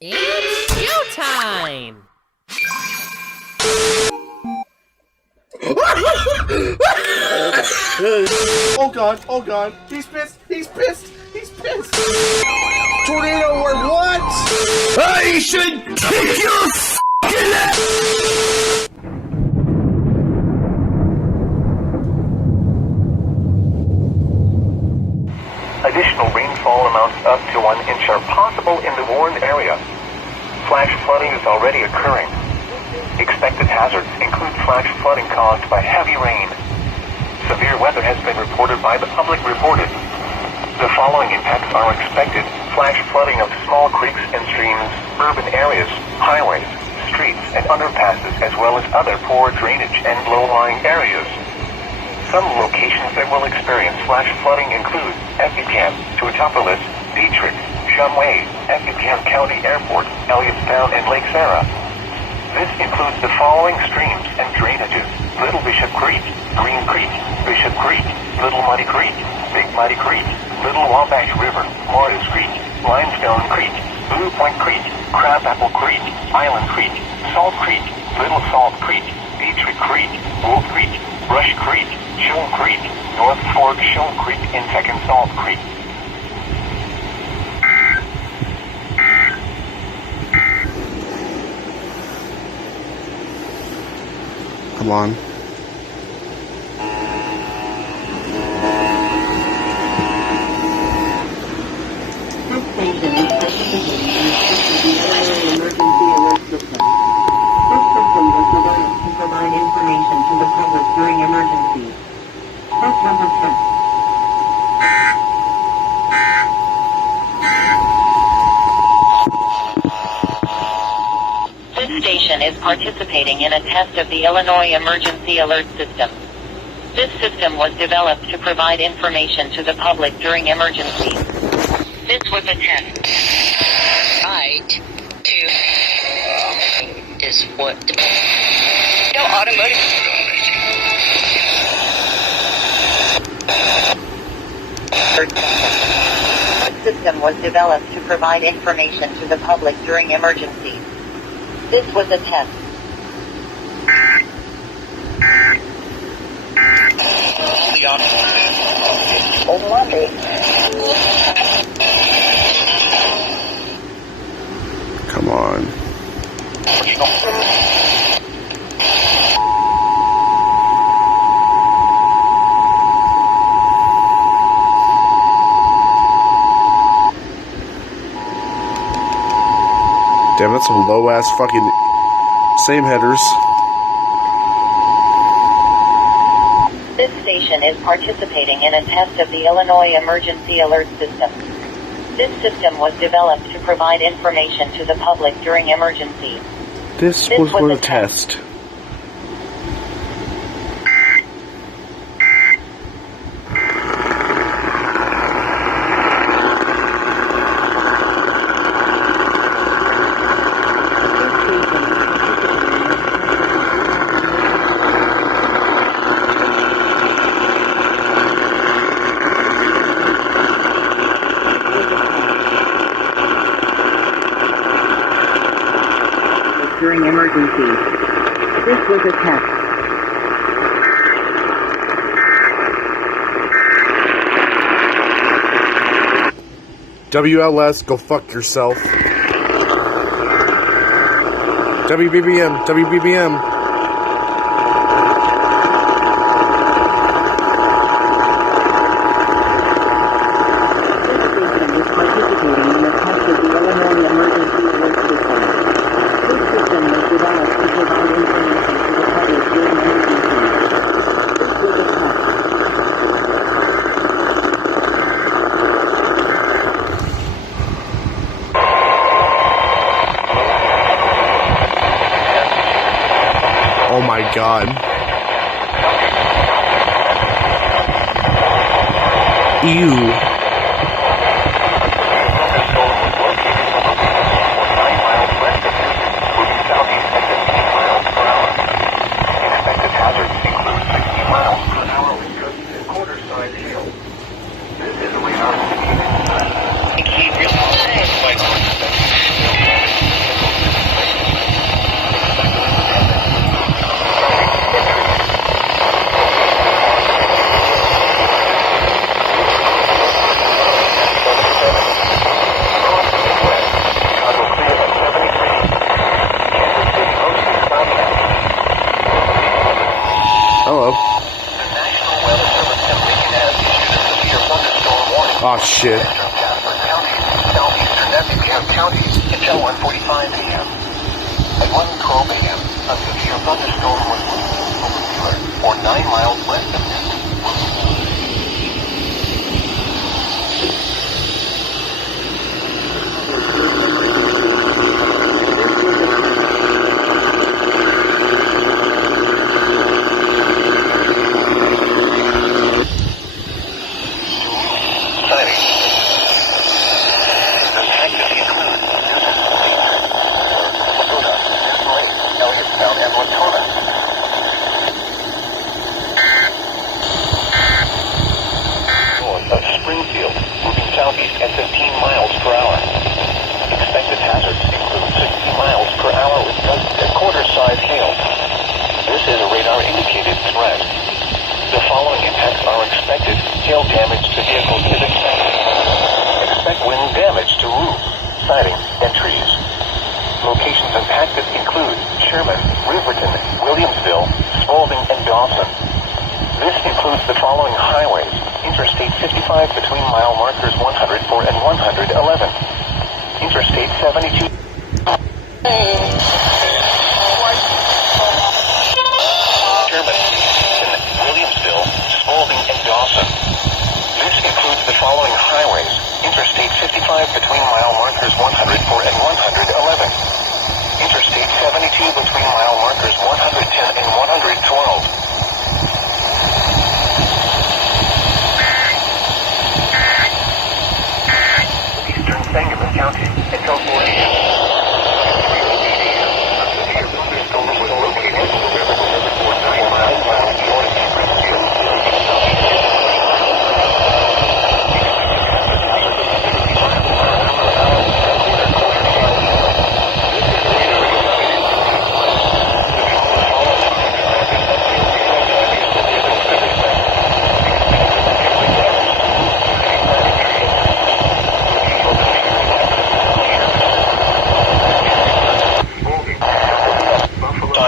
It's showtime! Oh god, he's pissed! Tornado or what? I should kick your f***ing ass! Additional rainfall amounts up to 1 inch are possible in the warned area. Flash flooding is already occurring. Expected hazards include flash flooding caused by heavy rain. Severe weather has been reported by the public reported. The following impacts are expected: flash flooding of small creeks and streams, urban areas, highways, streets, and underpasses, as well as other poor drainage and low-lying areas. Some locations that will experience flash flooding include Effingham, Tuitopolis, Dietrich, Shumway, Effingham County Airport, Elliotstown, and Lake Sarah. This includes the following streams and drainages: Little Bishop Creek, Green Creek, Bishop Creek, Little Muddy Creek, Big Muddy Creek, Little Wabash River, Mortis Creek, Limestone Creek, Blue Point Creek, Crabapple Creek, Island Creek, Salt Creek, Little Salt Creek, Dietrich Creek, Wolf Creek, Brush Creek, Shone Creek, North Fork Shone Creek, and Second Salt Creek. Come on. This station is participating in the emergency alert system. This system was developed to provide information to the public during emergencies. Test number 10. This station is participating in a test of the Illinois Emergency Alert System. This system was developed to provide information to the public during emergencies. This was a test. Right to is what no automotive. This system was developed to provide information to the public during emergencies. This was a test. Come on. Damn, that's some low-ass fucking... Same headers. This station is participating in a test of the Illinois Emergency Alert System. This system was developed to provide information to the public during emergencies. This was a test. During emergencies. This was a test. WLS, go fuck yourself. WBBM, WBBM. Oh my god. Ew. Keep your Oh shit. Southeastern Effingham County until 1:45 a.m. At 1:12 a.m., a severe thunderstorm was moving over Mueller, or 9 miles west of Newton. Southeast at 15 miles per hour. Expected hazards include 60 miles per hour with gusts and quarter-size hail. This is a radar-indicated threat. The following impacts are expected. Hail damage to vehicles is expected. Expect wind damage to roofs, siding, and trees. Locations impacted include Sherman, Riverton, Williamsville, Spalding, and Dawson. This includes the following highways: Interstate 55 between mile markers 104 and 111. Interstate 72. Sherman, Williamsville, Spalding, and Dawson. This includes the following highways: Interstate 55 between mile markers 104 and 111. Interstate 72 between mile markers 110 and 112. Sangamon County until 4 a.m. Thunderstorm was located in the river for 9 miles north of Springfield.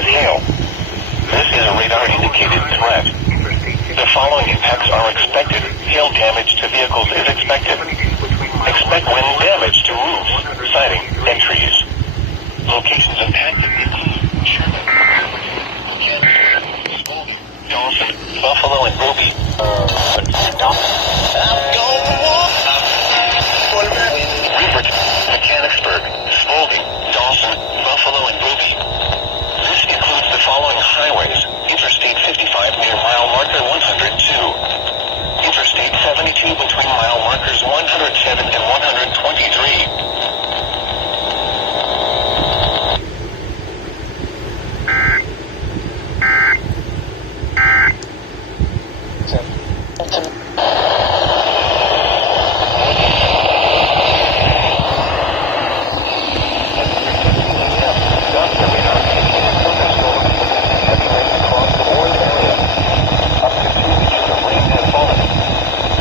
Hail. This is a radar-indicated threat. The following impacts are expected. Hail damage to vehicles is expected. Expect wind damage to roofs, siding, and trees. Locations impacted include Sherman, Spalding, Dawson, Buffalo, and Roby. Riverton, Mechanicsburg, Spalding, Dawson, Buffalo, and Roby. This includes the following highways: Interstate 55 near mile marker 102. Interstate 72 between mile markers 107 and 123.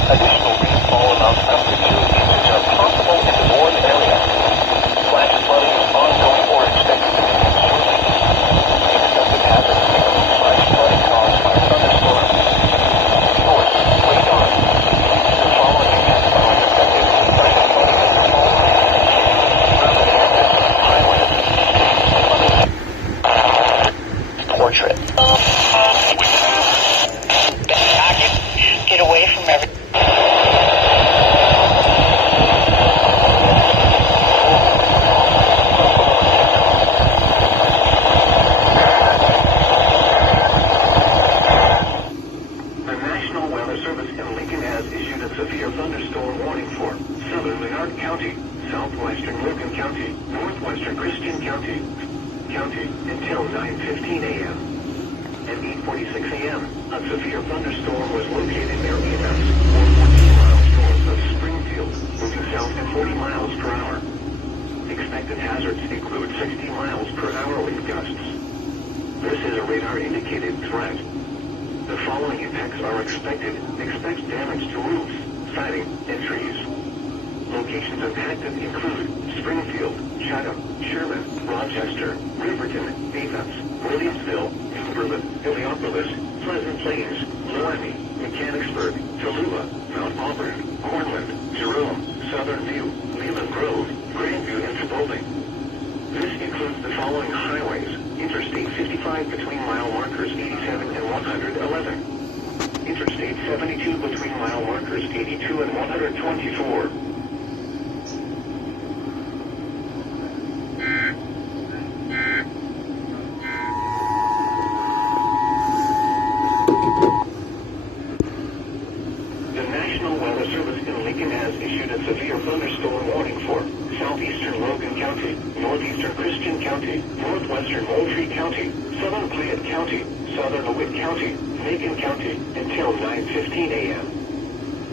Additional rainfall amounts up to 2 inches are possible in the Warren area. Flash flooding is ongoing or expected to continue. Expected hazards include flash flooding caused by thunderstorm. North, radar. The following impacts are expected. Flash flooding in the following highways. Portrait. Get away from everything. Severe thunderstorm warning for southern Menard County, southwestern Logan County, northwestern Christian County until 9:15 a.m. At 8:46 a.m., a severe thunderstorm was located near EAS, or 14 miles north of Springfield, moving south at 40 miles per hour. Expected hazards include 60 miles per hour wind gusts. This is a radar-indicated threat. The following impacts are expected. Expect damage to roofs, siding, and trees. Locations impacted include Springfield, Chatham, Sherman, Rochester, Riverton, Athens, Williamsville, Timberland, Heliopolis, Pleasant Plains, Laramie, Mechanicsburg, Tallulah, Mount Auburn, Cornland, Jerome, Southern View, Leland Grove, Grandview, and Spalding. This includes the following highways: Interstate 55 between mile markers 87 and 111. Interstate 72 between mile markers 82 and 124. The National Weather Service in Lincoln has issued a severe thunderstorm warning for southeastern Logan County, northeastern Christian County, northwestern Moultrie County, southern Pliant County, southern DeWitt County, Macon County, until 9:15 a.m.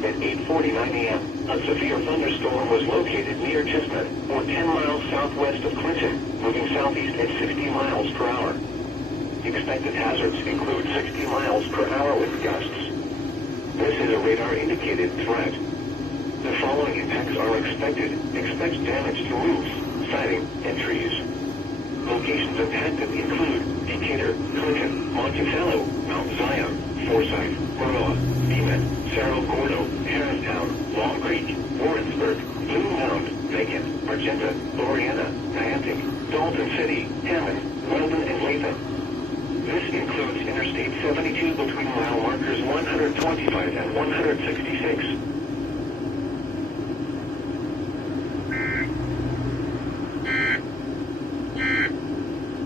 At 8:49 a.m., a severe thunderstorm was located near Chestnut, or 10 miles southwest of Clinton, moving southeast at 60 miles per hour. Expected hazards include 60 miles per hour with gusts. This is a radar-indicated threat. The following impacts are expected. Expect damage to roofs, siding, and trees. Locations impacted include Decatur, Clinton, Monticello, Mount Zion, Forsyth, Maroa, Beeman, Cerro Gordo, Harristown, Long Creek, Warrensburg, Blue Mound, Macon, Argenta, Loriana, Niantic, Dalton City, Hammond, Weldon, and Latham. This includes Interstate 72 between mile markers 125 and 166.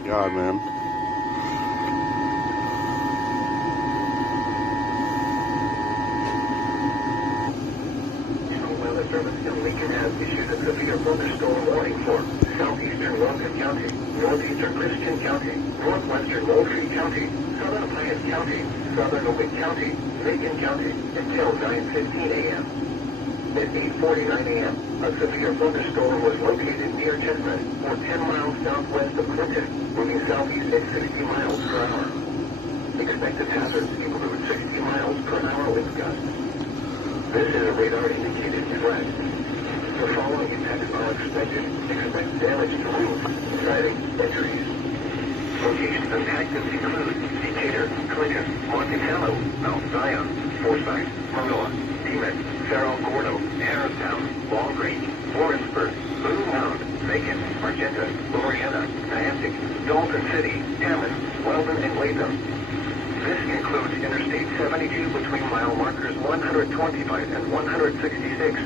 God, man. National Weather Service in Lincoln has issued a severe thunderstorm warning for southeastern Logan County, northeastern Christian County, northwestern Moultrie County, southern Pliant County, southern DeWitt County, Macon County, until 9:15 a.m. At 8:49 a.m., a severe thunderstorm was located near Chestnut, or 10 miles southwest of Clinton, moving southeast at 60 miles per hour. Expected hazards include 60 miles per hour wind gusts. This is a radar-indicated threat. The following impacts are expected. Expect damage to roofs, siding, and trees. Locations impacted include Decatur, Clinton, Monticello, Mount Zion, Forsyth, Maroa, Beeman, Cerro Gordo, Harristown, Long Creek, Warrensburg, Blue Mound, Macon, Argenta, Loriana, Niantic, Dalton City, Hammond, Weldon, and Latham. This includes Interstate 72 between mile markers 125 and 166.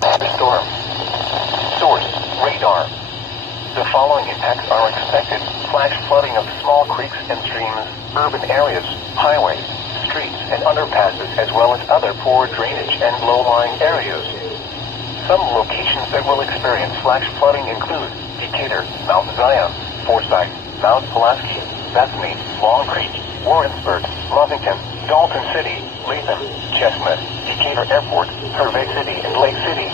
Thunderstorm. Source, radar. The following impacts are expected. Flash flooding of small creeks and streams, urban areas, highways, streets, and underpasses, as well as other poor drainage and low-lying areas. Some locations that will experience flash flooding include Decatur, Mount Zion, Forsyth, Mount Pulaski, Bethany, Long Creek, Warrensburg, Lovington, Dalton City, Latham, Chestnut, Decatur Airport, Hervey City, and Lake City.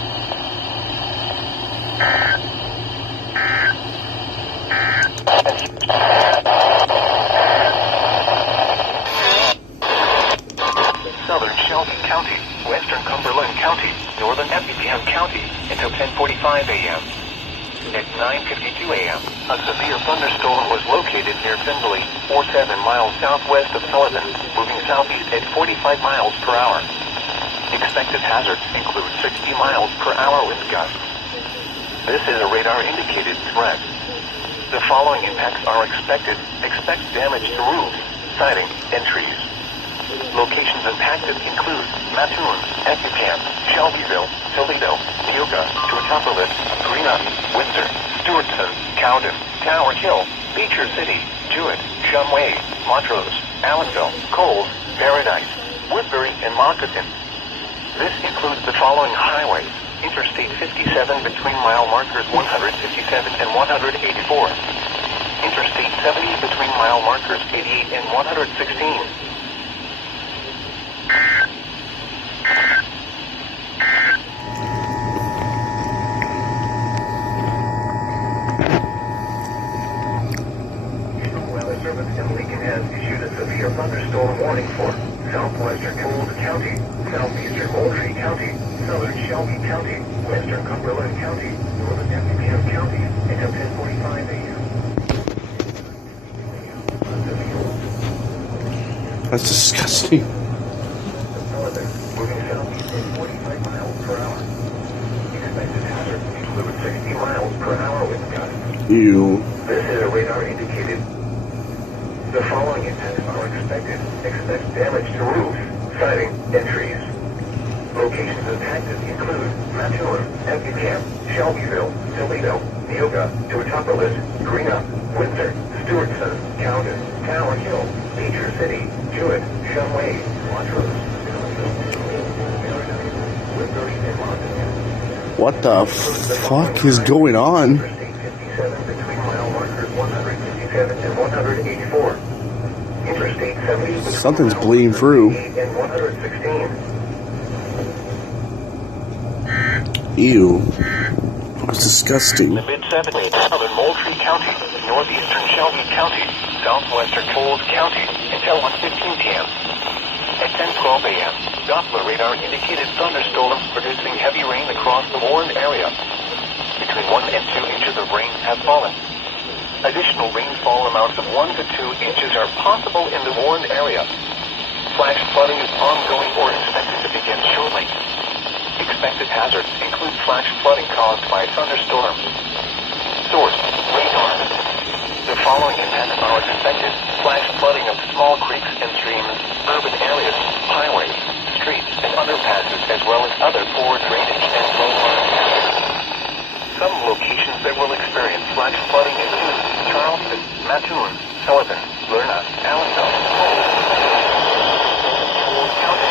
Southern Shelby County, Western Cumberland County, Northern Effingham County, until 10:45 a.m. At 9:52 a.m., a severe thunderstorm was located near Findlay, or 7 miles southwest of Sullivan, moving southeast at 45 miles per hour. Expected hazards include 60 miles per hour wind gusts. This is a radar-indicated threat. The following impacts are expected. Expect damage to roofs, siding, and trees. Locations impacted include Mattoon, Effingham, Shelbyville, Toledo, Neoga, Tuatapalit, Greenock, Windsor, Stewartson, Cowden, Tower Hill, Beecher City, Jewett, Shumway, Montrose, Allenville, Coles, Paradise, Woodbury, and Moccasin. This includes the following highways: Interstate 57 between mile markers 157 and 184. Interstate 70 between mile markers 88 and 116. Weather Service in Lincoln has issued a severe thunderstorm warning for southwestern Coles County, southeastern Moultrie County, southern Shelby County, western Cumberland County, northern Effingham County, until 10:45 a.m. That's disgusting. Northern, moving southeast at 45 miles per hour. Expected hazards include 60 miles per hour wind gusts. Ew. This is a radar indicated. The following events are expected. Expect damage to roofs, siding, and trees. Locations impacted include Mattoon, Effingham, Shelbyville, Toledo, Neoga, Tuatopolis, Greenup, Windsor, Stewartson, Cowden, Tower Hill, Beecher City, Jewett, Shumway, Montrose, Woodbury, and London. What the fuck is going on? Interstate 57 between mile markers 157 and 184. Interstate 70 between Something's mile bleeding markers through. 88 and 116. Ew. That's disgusting. The mid-70s, southern Moultrie County, northeastern Shelby County, southwestern Coles County, until 1:15 p.m. At 10:12 a.m., Doppler radar indicated thunderstorms producing heavy rain across the warned area. Between 1 and 2 inches of rain have fallen. Additional rainfall amounts of 1 to 2 inches are possible in the warned area. Flash flooding is ongoing or expected to begin shortly. Expected hazards include flash flooding caused by thunderstorms. Source, radar. The following events are expected. Flash flooding of small creeks and streams, urban areas, highways, streets, and underpasses, as well as other poor drainage and low lying areas. Some locations that will experience flash flooding include Charleston, Mattoon, Sullivan, Lerna, Allendale, Coles County.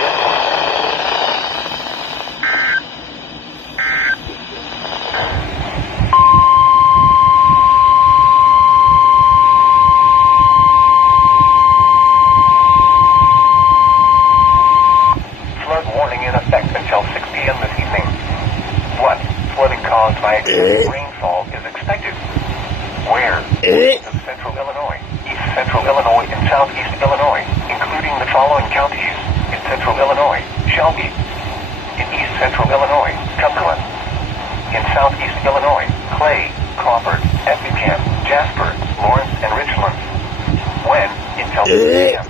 Flood warning in effect until 6 p.m. this evening. 1. Flooding caused by extreme rainfall is expected. Where? Of central Illinois, east central Illinois, and southeast Illinois, including the following counties. In central Illinois, Shelby. In east central Illinois, Cumberland. In southeast Illinois, Clay, Crawford, Effingham, Jasper, Lawrence, and Richland. When? Until 6 p.m.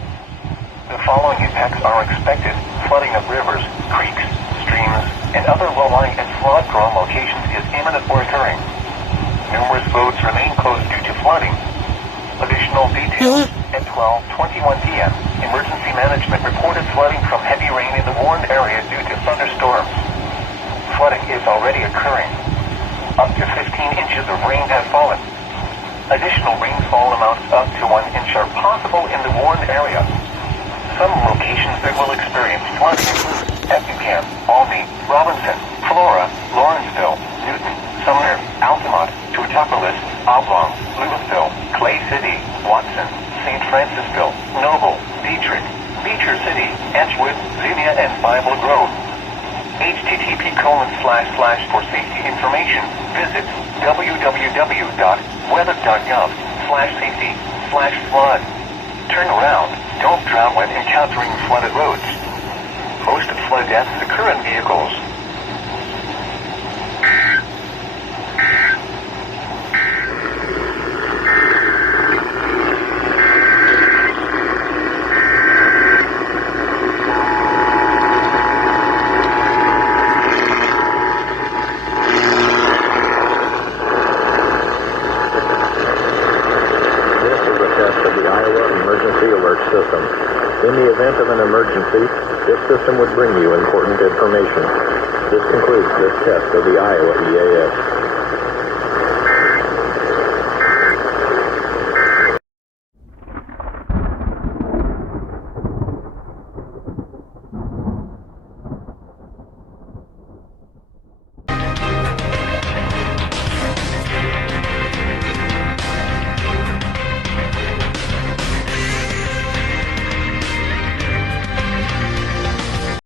The following impacts are expected. Flooding of rivers, creeks, streams, and other low-lying and flood-prone locations is imminent or occurring. Numerous roads remain closed due to flooding. Additional details. At 12:21 p.m., emergency management reported flooding from heavy rain in the warned area due to thunderstorms. Flooding is already occurring. Up to 15 inches of rain have fallen. Additional rainfall amounts up to 1 inch are possible in the warned area. Some locations that will experience flooding include Effingham, Albany, Robinson, Flora, Lawrenceville, Newton, Sumner, Altamont, Tuatopolis, Oblong, Louisville, Clay City, Watson, St. Francisville, Noble, Dietrich, Beecher City, Edgewood, Xenia, and Bible Grove. http:// for safety information, visit www.weather.gov/safety/flood. Turn around. Don't drown when encountering flooded roads. Most flood deaths occur in vehicles. System. In the event of an emergency, this system would bring you important information. This concludes this test of the Iowa EAS.